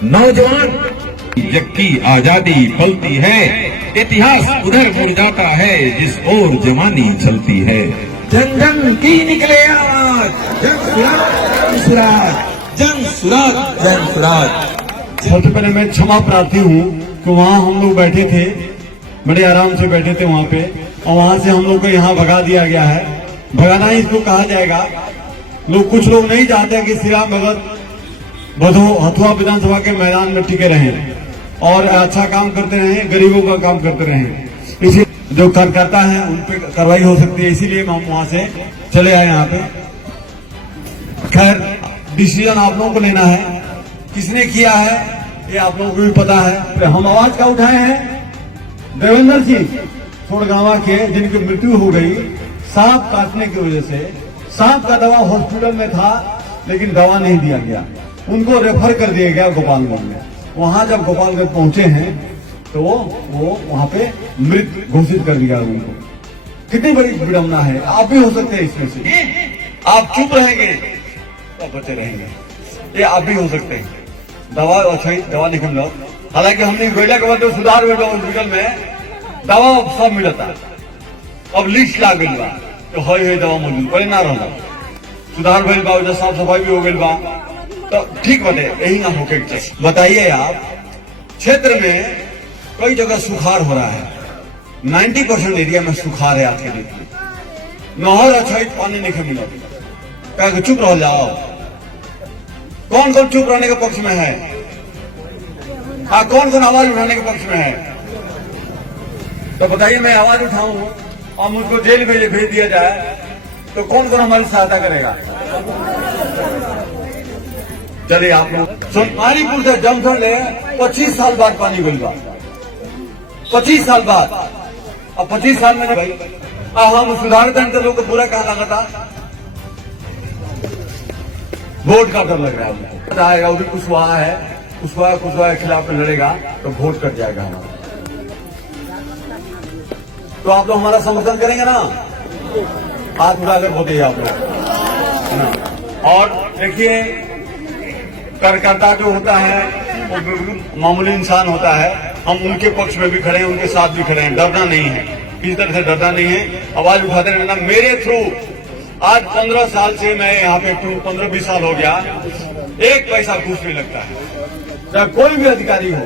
नौजवान जग की आजादी पलती है, इतिहास उधर मुड़ जाता है जिस ओर जवानी चलती है। जन जन की निकले आवाज, जन सुराज, जन सुराज, जन सुराज। सबसे पहले मैं क्षमा प्रार्थी हूँ कि वहाँ हम लोग बैठे थे, बड़े आराम से बैठे थे वहाँ पे, और वहाँ से हम लोग को यहाँ भगा दिया गया है। भगाना ही इसको कहा जाएगा। कुछ लोग नहीं चाहते कि श्री राम भगत हथुआ विधानसभा के मैदान में टिके रहें और अच्छा काम करते रहें, गरीबों का काम करते रहें। इसी जो करता है उन पे कार्रवाई हो सकती है, इसीलिए हम वहाँ से चले आए यहाँ पे। खैर, डिसीजन आप लोगों को लेना है, किसने किया है ये आप लोगों को भी पता है। हम आवाज का उठाए हैं देवेंद्र सिंह छोड़गावा के, जिनकी मृत्यु हो गई सांप काटने की वजह से। सांप का दवा हॉस्पिटल में था लेकिन दवा नहीं दिया गया, उनको रेफर कर दिया गया गोपालगंज में। वहां जब गोपालगंज पहुंचे हैं तो वो वहां पे मृत घोषित कर दिया उनको। कितनी बड़ी विडंबना है। आप भी हो सकते हैं इसमें से, आप चुप रहेंगे तो बचे रहेंगे, ये आप भी हो सकते हैं। दवा अच्छा दवा लिख लो। हालांकि हमने गोयला के बाद सुधार बेटा हॉस्पिटल में दवा सब मिलता, अब लिस्ट ला गई बा तो है दवा मौजूद, पहले ना रहा। सुधार भइल बा, साफ सफाई भी हो गई बा, तो ठीक बने यही ना होके। बताइए आप, क्षेत्र में कई जगह सुखाड़ हो रहा है, 90% एरिया में सुखाड़ है आज के दिन में। नहर अच्छा पानी नहीं मिला, क्या चुप रह जाओ। कौन कौन चुप रहने के पक्ष में है? हाँ, कौन कौन आवाज उठाने के पक्ष में है? तो बताइए, मैं आवाज उठाऊं और मुझको जेल में भेज दिया जाए तो कौन कौन हमारी सहायता करेगा? चलिए आप लोग सोनमारीपुर से जमखंड ले 25 साल बाद पानी मिलवा, 25 साल बाद। अब 25 साल में भाई हम सुधार करते लोग को पूरा कहा लगा था, वोट का डर लग रहा है। उधर कुशवाहा है, कुशवाहा के खिलाफ में लड़ेगा तो वोट कट जाएगा हमारा। तो आप लोग हमारा समर्थन करेंगे ना? हाथ उठाकर वोट दिए आप लोग। और देखिए, कार्यकर्ता जो होता है वो मामूली इंसान होता है, हम उनके पक्ष में भी खड़े हैं, उनके साथ भी खड़े हैं। डरना नहीं है, किसी तरह से डरना नहीं है, आवाज उठाते रहना। मेरे थ्रू आज 15 साल से मैं यहाँ पे 15-20 साल हो गया, एक पैसा घूस नहीं लगता है, चाहे कोई भी अधिकारी हो।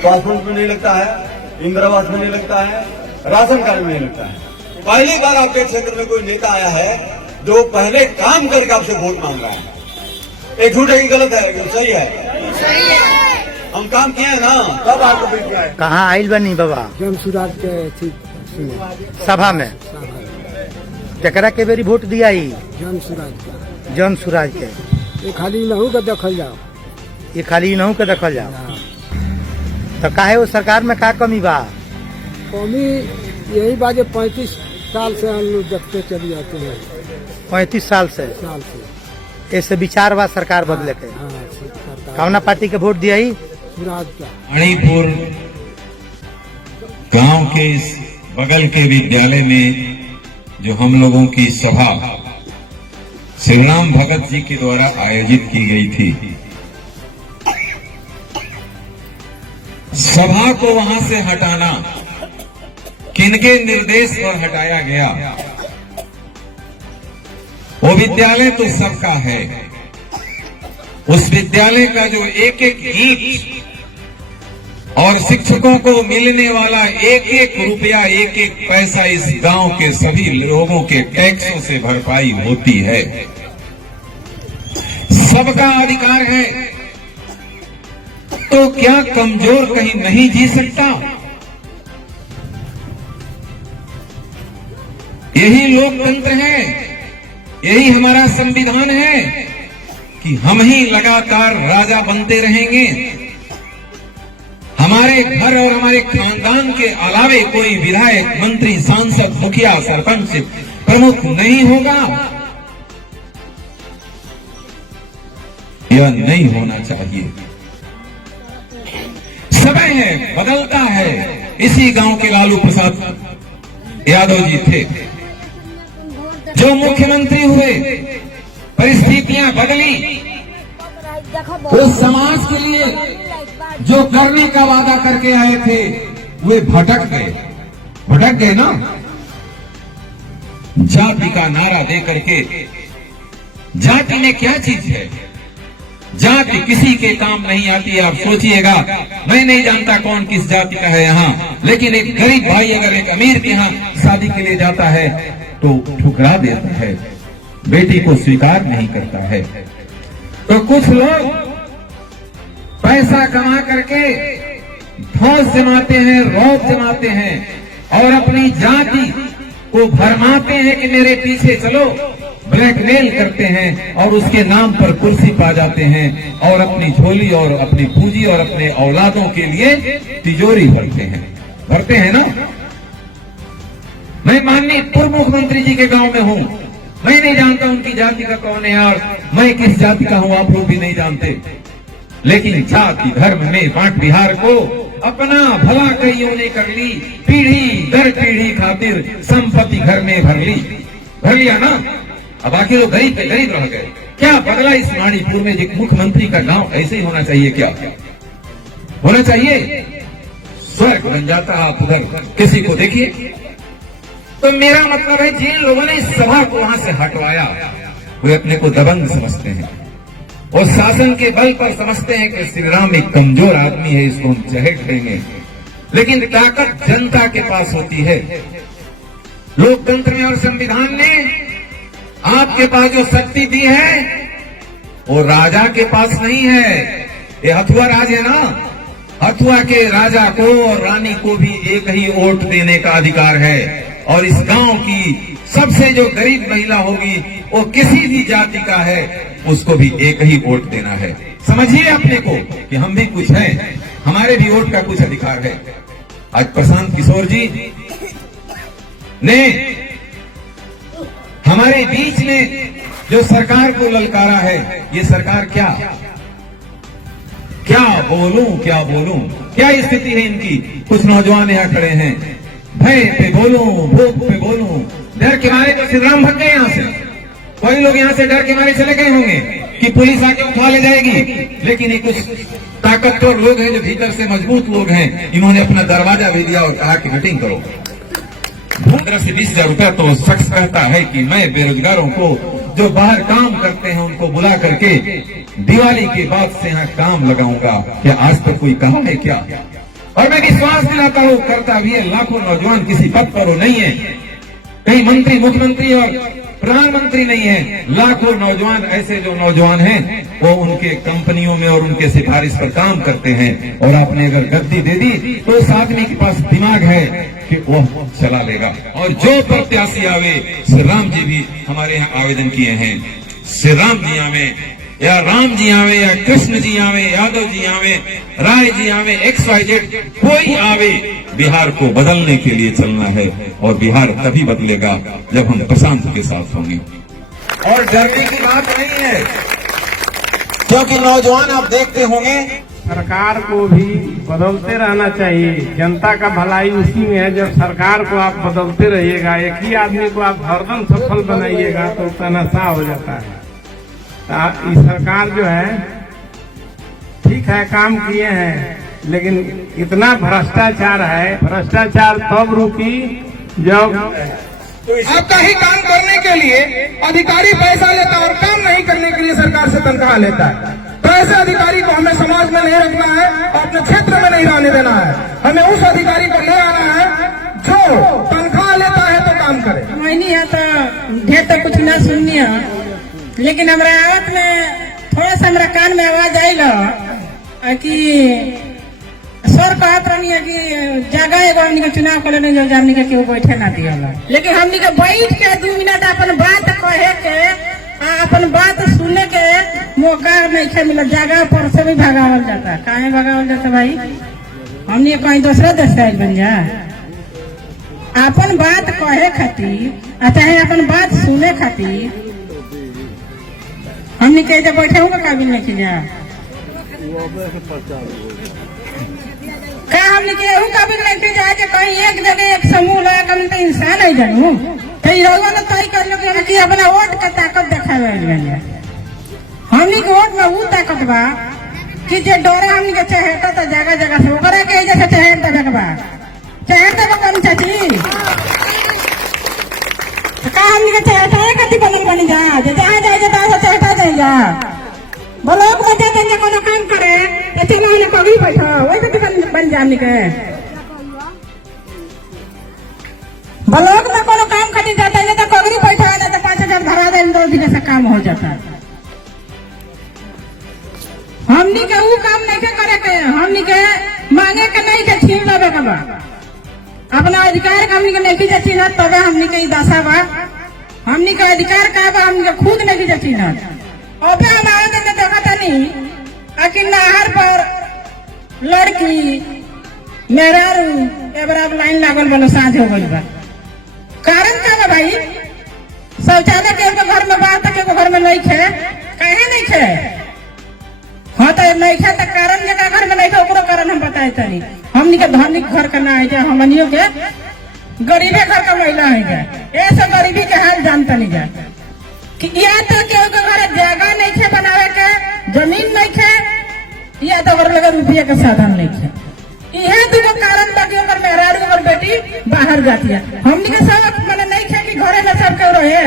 पासपोर्ट में नहीं लगता है, इंदिरावास में नहीं लगता है, राशन कार्ड में नहीं लगता है। पहली बार आपके क्षेत्र में कोई नेता आया है जो पहले काम करके आपसे वोट मांग रहा है। ये झूठ है कि गलत है? सही है, सही है। हम काम किए हैं ना, तब आपको मिल गया है। कहाँ आइल बनी बाबा? जन सुराज के सभा में केकरा के बेरी वोट दिया? जन सुराज का। जन सुराज के। ये खाली नहू का दखल जाओ, ये खाली नहू के दखल जाओ। तो काहे वो सरकार में का कमी बा? कमी यही बात, 35 साल से हम लोग देखते चले जाते हैं। 35 साल से ऐसे विचार बा सरकार बदले के। कौना पार्टी के वोट दिया? सुराज का। मणिपुर गांव के इस बगल के विद्यालय में जो हम लोगों की सभा श्री राम भगत जी के द्वारा आयोजित की गई थी, सभा को वहां से हटाना किनके निर्देश पर हटाया गया? वो विद्यालय तो सबका है। उस विद्यालय का जो एक एक ईंट और शिक्षकों को मिलने वाला एक एक रुपया, एक एक पैसा इस गांव के सभी लोगों के टैक्सों से भरपाई होती है। सबका अधिकार है, तो क्या कमजोर कहीं नहीं जी सकता? यही लोकतंत्र है, यही हमारा संविधान है कि हम ही लगातार राजा बनते रहेंगे। हमारे घर और हमारे खानदान के अलावे कोई विधायक, मंत्री, सांसद, मुखिया, सरपंच, प्रमुख नहीं होगा। यह नहीं होना चाहिए। समय है, बदलता है। इसी गांव के लालू प्रसाद यादव जी थे जो मुख्यमंत्री हुए, परिस्थितियां बदली, उस समाज के लिए जो करने का वादा करके आए थे वे भटक गए ना। जाति का नारा दे करके, जाति में क्या चीज है? जाति किसी के काम नहीं आती। आप सोचिएगा, मैं नहीं जानता कौन किस जाति का है यहाँ, लेकिन एक गरीब भाई अगर एक अमीर के यहाँ शादी के लिए जाता है तो ठुकरा देता है, बेटी को स्वीकार नहीं करता है। तो कुछ लोग पैसा कमा करके फौज जमाते हैं, रौब जमाते हैं और अपनी जाति को भरमाते हैं कि मेरे पीछे चलो, ब्लैकमेल करते हैं और उसके नाम पर कुर्सी पा जाते हैं और अपनी झोली और अपनी पूंजी और अपने औलादों के लिए तिजोरी भरते हैं ना। मैं माननीय पूर्व मुख्यमंत्री जी के गांव में हूं, मैं नहीं जानता उनकी जाति का कौन है और मैं किस जाति का हूं, आप लोग भी नहीं जानते। लेकिन जाति धर्म में बांट बिहार को अपना भला कईयों ने कर ली, पीढ़ी दर पीढ़ी खातिर संपत्ति घर में भर लिया ना। अब बाकी लोग गरीब पे गरीब रह गए। क्या बदला इस मणिपुर में? एक मुख्यमंत्री का गांव ऐसे ही होना चाहिए क्या? होना चाहिए स्वर्ग बन जाता। आप उधर किसी को देखिए। तो मेरा मतलब है, जिन लोगों ने इस सभा को वहां से हटवाया वे अपने को दबंग समझते हैं और शासन के बल पर समझते हैं कि श्री राम एक कमजोर आदमी है, इसको हम चहेट देंगे। लेकिन ताकत जनता के पास होती है। लोकतंत्र में और संविधान ने आपके पास जो शक्ति दी है वो राजा के पास नहीं है। ये हथुआ राज है ना, हथुआ के राजा को और रानी को भी एक ही वोट देने का अधिकार है। और इस गांव की सबसे जो गरीब महिला होगी वो किसी भी जाति का है, उसको भी एक ही वोट देना है। समझिए अपने को कि हम भी कुछ हैं, हमारे भी वोट का कुछ अधिकार है। आज प्रशांत किशोर जी ने हमारे बीच में जो सरकार को ललकारा है, ये सरकार क्या बोलूं, क्या स्थिति है इनकी। कुछ नौजवान यहाँ खड़े हैं, भय पे बोलूं, भूख पे बोलूं, डर के मारे तो श्री राम भाग गए यहाँ से। कोई लोग यहाँ से डर के मारे चले गए होंगे कि पुलिस आके उठा ले जाएगी, लेकिन ये कुछ ताकतवर लोग हैं जो भीतर से मजबूत लोग हैं, इन्होंने अपना दरवाजा भी दिया और कहा कि मीटिंग करो। 15 से 20,000 रुपया तो शख्स कहता है कि मैं बेरोजगारों को जो बाहर काम करते हैं उनको बुला करके दिवाली के बाद से यहाँ काम लगाऊंगा। क्या आज तक कोई कहा है क्या? और मैं विश्वास दिलाता हूँ करता भी है। लाखों नौजवान किसी पद पर वो नहीं है, कहीं मंत्री, मुख्यमंत्री और प्रधानमंत्री नहीं है। लाखों नौजवान ऐसे जो नौजवान हैं वो उनके कंपनियों में और उनके सिफारिश पर काम करते हैं। और आपने अगर गद्दी दे दी तो उस आदमी के पास दिमाग है कि वो चला लेगा। और जो प्रत्याशी आवे, श्री राम जी भी हमारे यहाँ आवेदन किए हैं, श्री राम जी आवे या राम जी आवे या कृष्ण जी आवे, यादव जी आवे, राय जी आवे, XYZ कोई आवे, बिहार को बदलने के लिए चलना है। और बिहार तभी बदलेगा जब हम प्रशांत के साथ होंगे। और डरने की बात नहीं है, क्योंकि नौजवान आप देखते होंगे सरकार को भी बदलते रहना चाहिए। जनता का भलाई उसी में है। जब सरकार को आप बदलते रहिएगा, एक ही आदमी को आप हरदम सफल बनाइएगा तो तनाशा हो जाता है। ये सरकार जो है ठीक है, काम किए हैं, लेकिन इतना भ्रष्टाचार है। भ्रष्टाचार तब रुकी जब आपका ही काम करने के लिए अधिकारी पैसा लेता है और काम नहीं करने के लिए सरकार से तनख्वाह लेता है। तो ऐसे अधिकारी को हमें समाज में नहीं रखना है और अपने क्षेत्र में नहीं रहने देना है। हमें उस अधिकारी को ले आना है जो तनख्वाह लेता है तो काम करे। मैनी है तो ढेर तो कुछ न सुननी है, लेकिन हमारा आवत में थोड़ा सा हमारा कान में आवाज आई कि सर कहत रही है कि जगह एगो हमनी के चुनाव कर लेने जो हमनी के केहू बैठे ना दिया, लेकिन हमनी के बैठ के 2 मिनट अपन बात कहे के अपन बात सुने के मौका नहीं मिला। जगह पर से भी भगावल जाता। काहे भगावल जाता भाई? हमनी कहीं दूसरा देश से बन जा अपन बात कहे खातिर, चाहे अपन बात सुने खातिर हमने कहे बैठे होगा काबिल नहीं जा का हमने के काबिल नहीं जाए कि कहीं एक जगह एक समूह लगा कम तो इंसान है जानू तो लोगों ने तय कर लो कि अपना वोट का ताकत दिखावे। हम हमनी के वोट में वो ताकत बा कि जे डोरे हमनी के चहेटा तो जगह जगह से ओकरा के जैसे चहेट देवे के बा चहेट देवे कौन चाची का हमनी के चहेटा कति बनल बनी जा जे जहाँ जाए जे तासे चहेटा जाए जा ब्लॉक में जाते जे कोनो काम करे तो चलो हमने कभी बैठो वही कति बन जा हमनी के ब्लॉक में कोनो काम खातिर जाता है तो कगरी बैठा है तो 5,000 भरा दे 2 दिन से काम हो जाता है। हमनी के वो काम नहीं के करे के हमनी के मांगे के नहीं के छीन लेवे के बा अपना अधिकार का हमनी के नहीं के छीन तबे हमनी के दशा बा हमनी के अधिकार का बा हमनी के खुद नहीं के छीन अबे हमारे दिन देखा नहीं कि नहर पर लड़की मेहरारू एबरा लाइन लागल बनो साझ हो गई बा कारण क्या बा भाई शौचालय के घर में बात के घर में नहीं खे कहे नहीं खे हाँ तो नहीं खे तो कारण जगह घर में नहीं खे ओकरो कारण हम बताए तनी हमनी के धनिक घर का ना है हमनियों के गरीबे घर का महिला है ऐसे गरीबी के हाल जानता नहीं जा कि या तो केहू के घर जगह नहीं खे बनावे के जमीन नहीं खे या तो घर लगे रुपया के साधन नहीं खे यह दूगो कारण बाकी ओकर मेहरारू ओकर बेटी बाहर जाती है हमनी के सब मैंने नहीं खे कि घरे में सब के रहे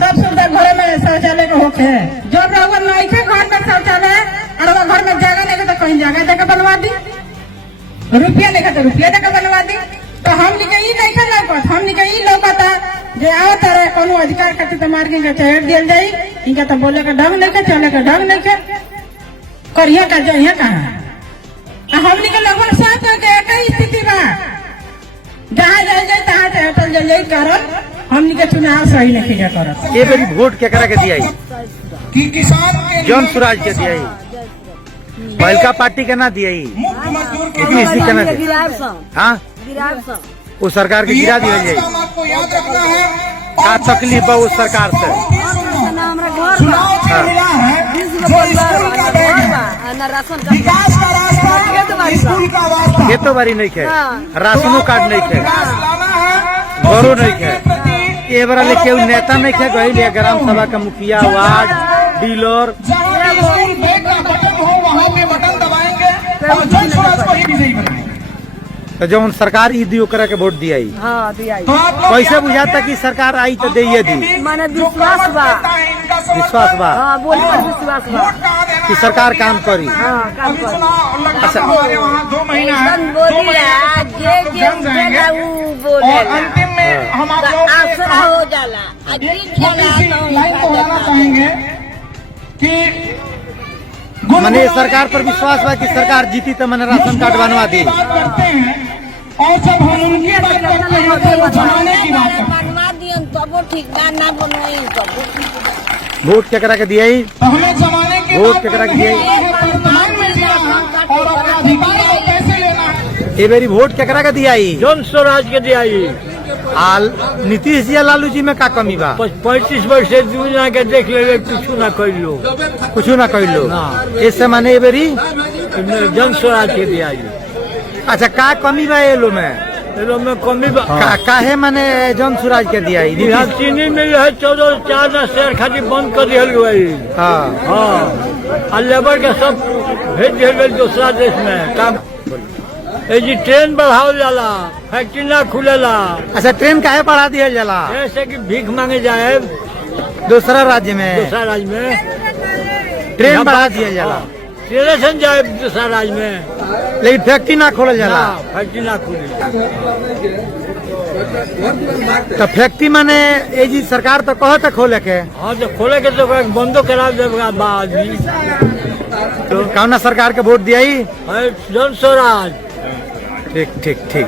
सब सुविधा घरे में शौचालय के होके जब रहुआ नहीं खे घर में शौचालय और घर में जगह नहीं तो कहीं जगह देके बनवा दी रुपया नहीं तो रुपया देके बनवा दी तो हमनी के नहीं खे लौकत हमनी के लौकता जे आवत रहे कोनो अधिकार खातिर तो मार के चहेट दियल जाई इनका तो बोले का ढंग नहीं खे चले का ढंग नहीं खे करिया का जाइए कहाँ हमनी के लगभग सब के एक ही स्थिति बा जहाँ जाए तहाँ से होटल जाए कारण हमनी के चुनाव सही नहीं किया करत ये बेरी वोट केकरा के दियाई कि किसान के जन स्वराज के दियाई पहलका पार्टी के ना दियाई मुख्य मजदूर के किसी के ना दियाई हाँ वो सरकार के गिरा दिया जाए काम आपको याद रखना है का तकलीफ है उस सरकार से चुनाव में मिला है जो स्कूल का बैग है विकास का रास्ता स्कूल का वास्ता ये तो बारी नहीं खे राशनों कार्ड नहीं खे विकास लाना है घरों नहीं खे ये बरा लेके नेता नहीं खे गई ग्राम सभा का मुखिया वार्ड डीलर जहाँ स्कूल बैग का बटन हो वहाँ पे बटन दबाएंगे और जन स्वराज को ही विजयी बनाएंगे तो जो सरकार ई दी ओकरा के वोट दियाई तो आप लोग कैसे बुझाता कि सरकार आई तो दे दी माने विश्वास बा विश्वास बा हाँ बोल पर विश्वास बा कि सरकार काम करी हाँ काम कर अच्छा वहाँ 2 महीना है ऐसन बोलिया जे बोलेला ऊ बोलेला और अंतिम में हम आप लोग आसरा हो जाला लाइन को बताना चाहेंगे कि मने सरकार पर विश्वास बा कि सरकार जीती तो मैंने राशन कार्ड बनवा दी बात करते हैं और जब हम उनकी बात करते हैं तो वो जमाने की बात करते हैं बनवा दियन तबो ठीक ना बनवाई तबो वोट केकरा के दियाई तो हमें जमाने की वोट बात केकरा के करनी दियाई है, वर्तमान में जीना है और अपना अधिकार को कैसे लेना है। ये बेरी वोट केकरा के दियाई जन स्वराज के दियाई आल नीतीश जी लालू जी में का कमी बा 35 वर्ष से दुनिया के देख ले कुछ ना कर लो कुछ ना कह लो इससे माने ये बेरी जन स्वराज के दियाई अच्छा का कमी बा ये लो में कमी काहे माने जन स्वराज के दियाई यहाँ चीनी मिल है 14 शेयर खातिर बंद कर दिया गई हाँ हाँ और लेबर के सब भेज दिया गए दूसरा देश में काम जी ट्रेन बढ़ाओ जाला फैक्ट्री ना खुलेला अच्छा ट्रेन काहे बढ़ा दिया जाला ऐसे कि भीख मांगे जाए दूसरा राज्य में दूसरा राज्य में ट्रेन बढ़ा दिया जाला स्टेशन जाए दूसरा राज्य में लेकिन फैक्ट्री ना खोलल जाला फैक्ट्री ना खुले तो फैक्ट्री माने ये जी सरकार तो कहता खोले के हाँ तो खोले के तो बंदो करा देगा बाद कौना सरकार के वोट दियाई जन स्वराज ठीक ठीक ठीक